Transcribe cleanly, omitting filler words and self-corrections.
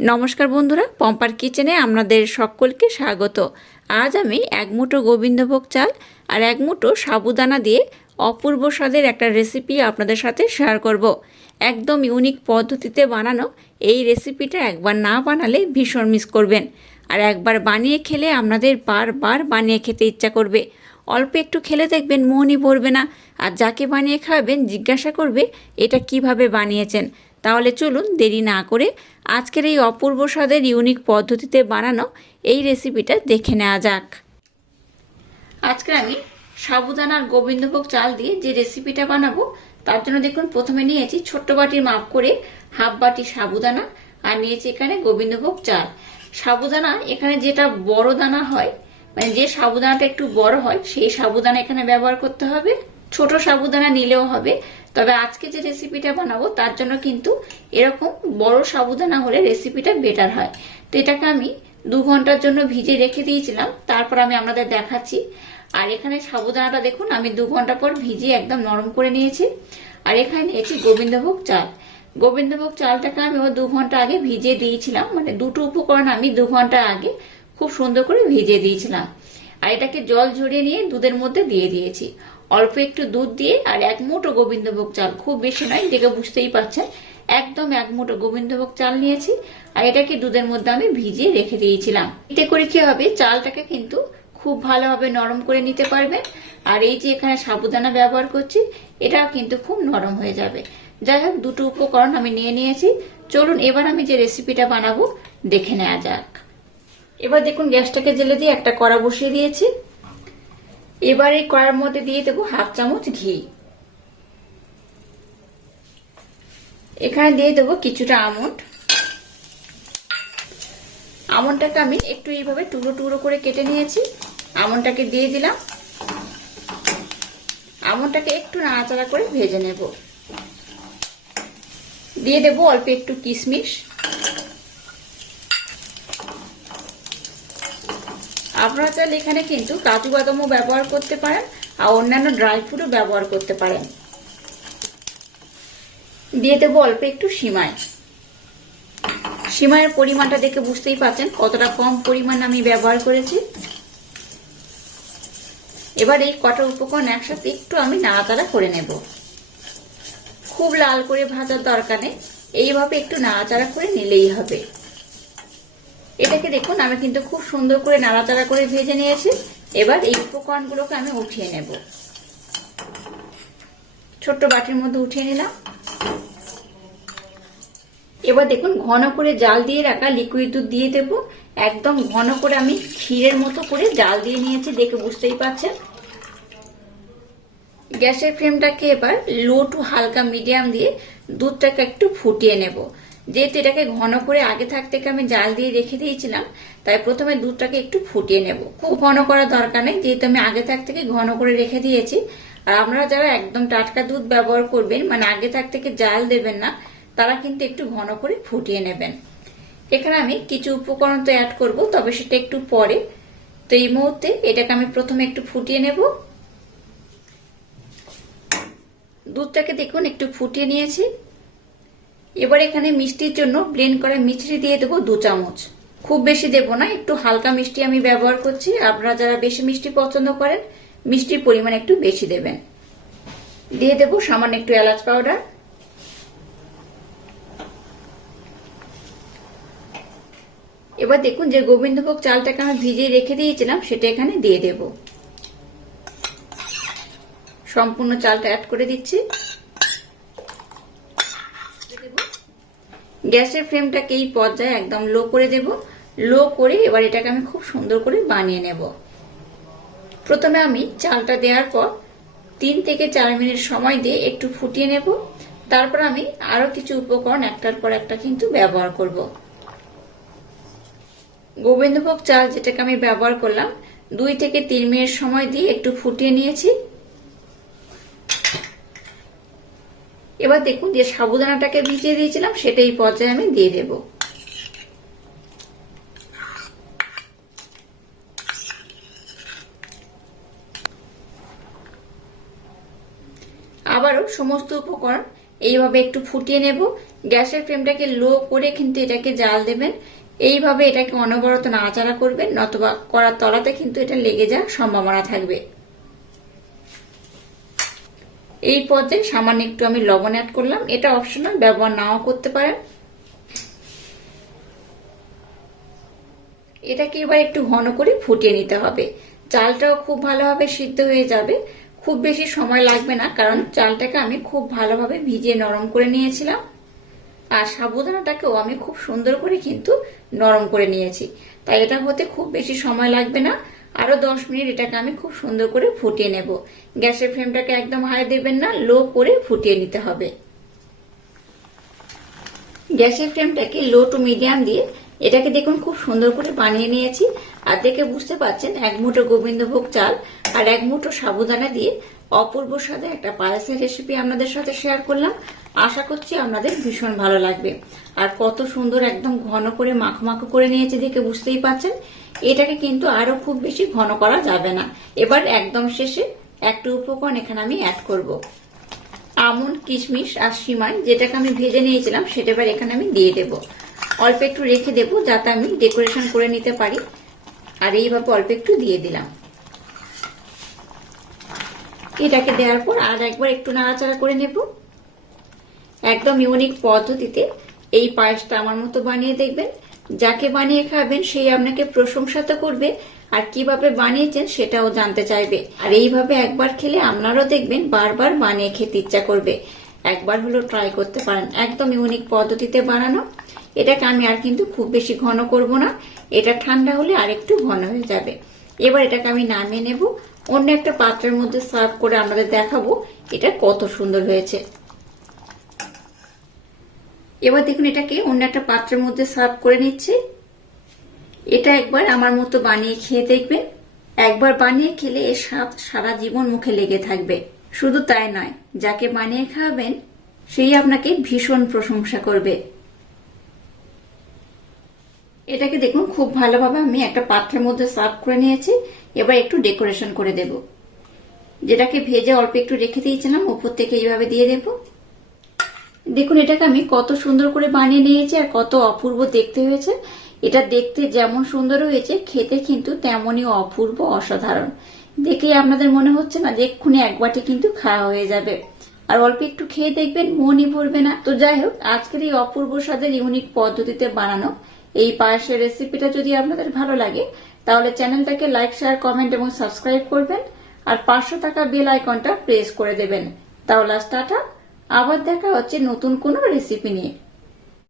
নমস্কার বন্ধুরা, পম্পার কিচেনে আপনাদের সকলকে স্বাগত। আজ আমি এক মুঠো গোবিন্দভোগ চাল আর এক মুঠো সাবুদানা দিয়ে অপূর্ব স্বাদের একটা রেসিপি আপনাদের সাথে শেয়ার করব। একদম ইউনিক পদ্ধতিতে বানানো এই রেসিপিটা একবার না বানালে ভীষণ মিস করবেন, আর একবার বানিয়ে খেলে আপনাদের বারবার বানিয়ে খেতে ইচ্ছা করবে। অল্প একটু খেলে দেখবেন মনই ভরবে না, আর যাকে বানিয়ে খাওয়াবেন জিজ্ঞাসা করবে এটা কিভাবে বানিয়েছেন। তাহলে চলুন দেরি না করে আজকের এই অপূর্ব স্বাদের ইউনিক পদ্ধতিতে বানানো এই রেসিপিটা দেখে নেওয়া যাক। আজকে আমি সাবুদানার গোবিন্দভোগ চাল দিয়ে যে রেসিপিটা বানাবো তার জন্য দেখুন প্রথমে নিয়েছি ছোট্ট বাটির মাপ করে হাফ বাটি সাবুদানা, আর নিয়েছি এখানে গোবিন্দভোগ চাল। সাবুদানা এখানে যেটা বড় দানা হয়, মানে যে সাবুদানাটা একটু বড় হয় সেই সাবুদানা এখানে ব্যবহার করতে হবে। ছোট সাবুদানা নিলেও হবে, তবে আজকে যে রেসিপিটা বানাবো তার জন্য কিন্তু এরকম বড় সাবুদানা হলে রেসিপিটা বেটার হয়। তো এটাকে আমি 2 ঘন্টার জন্য ভিজে রেখে দিয়েছিলাম, তারপর আমি আপনাদের দেখাচ্ছি। আর এখানে সাবুদানাটা দেখুন আমি 2 ঘন্টা পর ভিজিয়ে একদম নরম করে নিয়েছি। আর এখানে নিয়েছি গোবিন্দভোগ চাল। গোবিন্দভোগ চালটাকে আমি 2 ঘন্টা আগে ভিজিয়ে দিয়েছিলাম, মানে দুটো উপকরণ আমি 2 ঘন্টা আগে খুব সুন্দর করে ভিজিয়ে দিয়েছিলাম। আর এটাকে জল ঝরিয়ে নিয়ে দুধের মধ্যে দিয়ে দিয়েছি। অল্প একটু দুধ দিয়ে আর এক মুঠো গোবিন্দভোগ চাল, খুব বেশি নয়, দেখে বুঝতেই পারছেন একদম এক মুঠো গোবিন্দভোগ চাল নিয়েছি। আর এটাকে দুধের মধ্যে আমি ভিজিয়ে রেখে দিয়েছিলাম। এতে করে কি হবে, চালটাকে কিন্তু খুব ভালোভাবে নরম করে নিতে পারবেন। আর এই যে এখানে সাবুদানা ব্যবহার করছি এটাও কিন্তু খুব নরম হয়ে যাবে। যাই হোক, দুটো উপকরণ আমি নিয়ে নিয়েছি। চলুন এবার আমি যে রেসিপিটা বানাবো দেখে নেওয়া যাক। এবার দেখুন গ্যাসটাকে জ্বেলে দিয়ে একটা কড়া বসিয়ে দিয়েছি। এবার এই কড়ার মধ্যে দিয়ে দেবো হাফ চামচ ঘি। এখানে দিয়ে দেবো কিছুটা আমন্ড। আমন্ডটাকে আমি একটু এইভাবে টুকরো টুকরো করে কেটে নিয়েছি। আমন্ডটাকে দিয়ে দিলাম। আমন্ডটাকে একটু নাড়াচাড়া করে ভেজে নেব। দিয়ে দেবো অল্প একটু কিশমিশ। আপনারা চাইলে এখানে কিন্তু কাজু বাদামও ব্যবহার করতে পারেন আর অন্যান্য ড্রাই ফ্রুটও ব্যবহার করতে পারেন। দিয়ে দেবো অল্প একটু সিমাই। সিমাইয়ের পরিমাণটা দেখে বুঝতেই পারছেন কতটা কম পরিমাণ আমি ব্যবহার করেছি। এবার এই কটা উপকরণ একসাথে একটু আমি নাড়াচাড়া করে নেব। খুব লাল করে ভাজার দরকার নেই, এইভাবে একটু নাড়াচাড়া করে নিলেই হবে। এটাকে দেখুন আমি কিন্তু খুব সুন্দর করে নাড়াচাড়া করে ভেজে নিয়েছি। এবার এই উপকরণগুলোকে আমি উঠিয়ে নেব। ছোট্ট বাটির মধ্যে উঠিয়ে নিলাম। এবার দেখুন ঘন করে জাল দিয়ে রাখা লিকুইড দুধ দিয়ে দেব। একদম ঘন করে আমি ক্ষীরের মতো করে জাল দিয়ে নিয়েছি, দেখে বুঝতেই পারছেন। গ্যাসের ফ্লেমটাকে এবার লো টু হালকা মিডিয়াম দিয়ে দুধটাকে একটু ফুটিয়ে নেব। যেহেতু এটাকে ঘন করে আগে থাকতে আমি জাল দিয়ে রেখে দিয়েছিলাম, তাই প্রথমে দুধটাকে একটু ফুটিয়ে নেব। খুব ঘন করার দরকার নেই, যেহেতু আমি আগে থেকে ঘন করে রেখে দিয়েছি। আর আপনারা যারা একদম টাটকা দুধ ব্যবহার করবেন, মানে আগে থেকে জাল দেবেন না, তারা কিন্তু একটু ঘন করে ফুটিয়ে নেবেন। এখানে আমি কিছু উপকরণ তো অ্যাড করব, তবে সেটা একটু পরে। তো এই মুহূর্তে এটাকে আমি প্রথমে একটু ফুটিয়ে নেব। দুধটাকে দেখুন একটু ফুটিয়ে নিয়েছি। এবার এখানে মিষ্টির জন্য ব্লেন্ড করা মিছরি দিয়ে দেবো 2 চামচ। খুব বেশি দেবো না, একটু হালকা মিষ্টি আমি ব্যবহার করছি। আপনারা যারা বেশি মিষ্টি পছন্দ করেন মিষ্টির পরিমাণ একটু বেশি দেবেন। দিয়ে দেবো সামান্য একটু এলাচ পাউডার। এবার দেখুন যে গোবিন্দভোগ চালটাকে আমি ভিজিয়ে রেখে দিয়েছিলাম সেটা এখানে দিয়ে দেব। সম্পূর্ণ চালটা অ্যাড করে দিচ্ছি। গ্যাসের ফ্লেমটাকে এই পর্যায়ে একদম লো করে দেব। লো করে এবার এটাকে আমি খুব সুন্দর করে বানিয়ে নেব। প্রথমে আমি চালটা দেওয়ার পর 3 থেকে 4 মিনিট সময় দিয়ে একটু ফুটিয়ে নেব। তারপর আমি আরো কিছু উপকরণ একটার পর একটা কিন্তু ব্যবহার করব। গোবিন্দভোগ চাল যেটাকে আমি ব্যবহার করলাম 2 থেকে 3 মিনিট সময় দিয়ে একটু ফুটিয়ে নিয়েছি। এবার দেখুন যে সাবুদানাটাকে ভিজিয়ে দিয়েছিলাম সেটা এই পর্যায়ে আমি দিয়ে দেব। আবারও সমস্ত উপকরণ এইভাবে একটু ফুটিয়ে নেব। গ্যাসের ফ্লেমটাকে লো করে কিন্তু এটাকে জাল দেবেন। এইভাবে এটাকে অনবরত নাড়াচাড়া করবেন, নতুবা কড়ার তলাতে কিন্তু এটা লেগে যাওয়ার সম্ভাবনা থাকবে। এই পর্যায়ে সামান্য একটু আমি লবণ অ্যাড করলাম, এটা অপশনাল, ব্যবহার নাও করতে পারেন। এটাকে এবার একটু ঘন করে ফুটিয়ে নিতে হবে। চালটাও খুব ভালোভাবে সিদ্ধ হয়ে যাবে, খুব বেশি সময় লাগবে না, কারণ চালটাকে আমি খুব ভালোভাবে ভিজিয়ে নরম করে নিয়েছিলাম। আর সাবুদানাটাকেও আমি খুব সুন্দর করে কিন্তু নরম করে নিয়েছি, তাই এটা হতে খুব বেশি সময় লাগবে না। আরো 10 মিনিট এটাকে আমি খুব সুন্দর করে ফুটিয়ে নেব। গ্যাসের ফ্লেমটাকে একদম হাই দেবেন না, লো করে ফুটিয়ে নিতে হবে। গ্যাসের ফ্লেমটাকে লো টু মিডিয়াম দিয়ে এটাকে দেখুন খুব সুন্দর করে বানিয়ে নিয়েছি। আর দেখে বুঝতে পারছেন 1 মুঠো গোবিন্দভোগ চাল আর 1 মুঠো সাবুদানা দিয়ে অপূর্ব স্বাদে একটা পায়েসের রেসিপি আপনাদের সাথে শেয়ার করলাম। আশা করছি আপনাদের ভীষণ ভালো লাগবে। আর কত সুন্দর একদম ঘন করে মাখো মাখো করে নিয়েছি, দেখে বুঝতেই পারছেন। এটাকে কিন্তু আরো খুব বেশি ঘন করা যাবে না। এবার একদম শেষে একটা উপকরণ এখানে আমি অ্যাড করব। আমন্ড, কিশমিশ আর সিমাই যেটাকে আমি ভেজে নিয়েছিলাম সেটা এবার এখানে আমি দিয়ে দেব। অল্প একটু রেখে দেব যাতে আমি ডেকোরেশন করে নিতে পারি। আর এইভাবে অল্প একটু দিয়ে দিলাম। এটাকে দেওয়ার পর আর একবার একটু নাড়াচাড়া করে নেব। একদম ইউনিক পদ্ধতিতে এই পায়েসটা আমার মতো বানিয়ে দেখবেন। যাকে বানিয়ে খাবেন সেই আপনাকে প্রশংসা তো করবে, আর কিভাবে বানিয়েছেন সেটাও জানতে চাইবে। আর এইভাবে একবার খেলে আপনারাও দেখবেন বারবার বানিয়ে খেতে ইচ্ছা করবে। একবার হলো ট্রাই করতে পারেন, একদম ইউনিক পদ্ধতিতে বানানো। এটাকে আমি আর কিন্তু খুব বেশি ঘন করব না, এটা ঠান্ডা হলে আর একটু ঘন হয়ে যাবে। এবার এটাকে আমি নামিয়ে নেব, অন্য একটা পাত্রের মধ্যে সার্ভ করে আপনাদের দেখাবো এটা কত সুন্দর হয়েছে। এবার দেখুন এটাকে অন্য একটা পাত্রের মধ্যে সার্ভ করে নিচ্ছি। এটা একবার আমার মতো বানিয়ে খেয়ে দেখবেন। একবার বানিয়ে খেলে এর স্বাদ সারা জীবন মুখে লেগে থাকবে। শুধু তাই নয়, যাকে বানিয়ে খাওয়াবেন সেই আপনাকে ভীষণ প্রশংসা করবে। এটাকে দেখুন খুব ভালোভাবে আমি একটা পাত্রের মধ্যে সার্ভ করে নিয়েছি। এবার একটু ডেকোরেশন করে দেব। যেটাকে ভেজে অল্প একটু রেখে দিয়েছিলাম উপর থেকে এইভাবে দিয়ে দেব। দেখুন এটাকে আমি কত সুন্দর করে বানিয়ে নিয়েছি আর কত অপূর্ব দেখতে হয়েছে। এটা দেখতে যেমন সুন্দর হয়েছে, খেতে কিন্তু তেমনই অপূর্ব, অসাধারণ। দেখেই আপনাদের মনে হচ্ছে না যে এক্ষুনি এক বাটি কিন্তু খাওয়া হয়ে যাবে। আর অল্প একটু খেয়ে দেখবেন মনই ভরবে না। তো যাই হোক, আজকের এই অপূর্ব স্বাদের ইউনিক পদ্ধতিতে বানানো এই পায়েসের রেসিপিটা যদি আপনাদের ভালো লাগে তাহলে চ্যানেলটাকে লাইক, শেয়ার, কমেন্ট এবং সাবস্ক্রাইব করবেন। আর পাশে থাকা বেল আইকনটা প্রেস করে দেবেন। তাহলে টাটা, আবার দেখা হচ্ছে নতুন কোনো রেসিপি নিয়ে।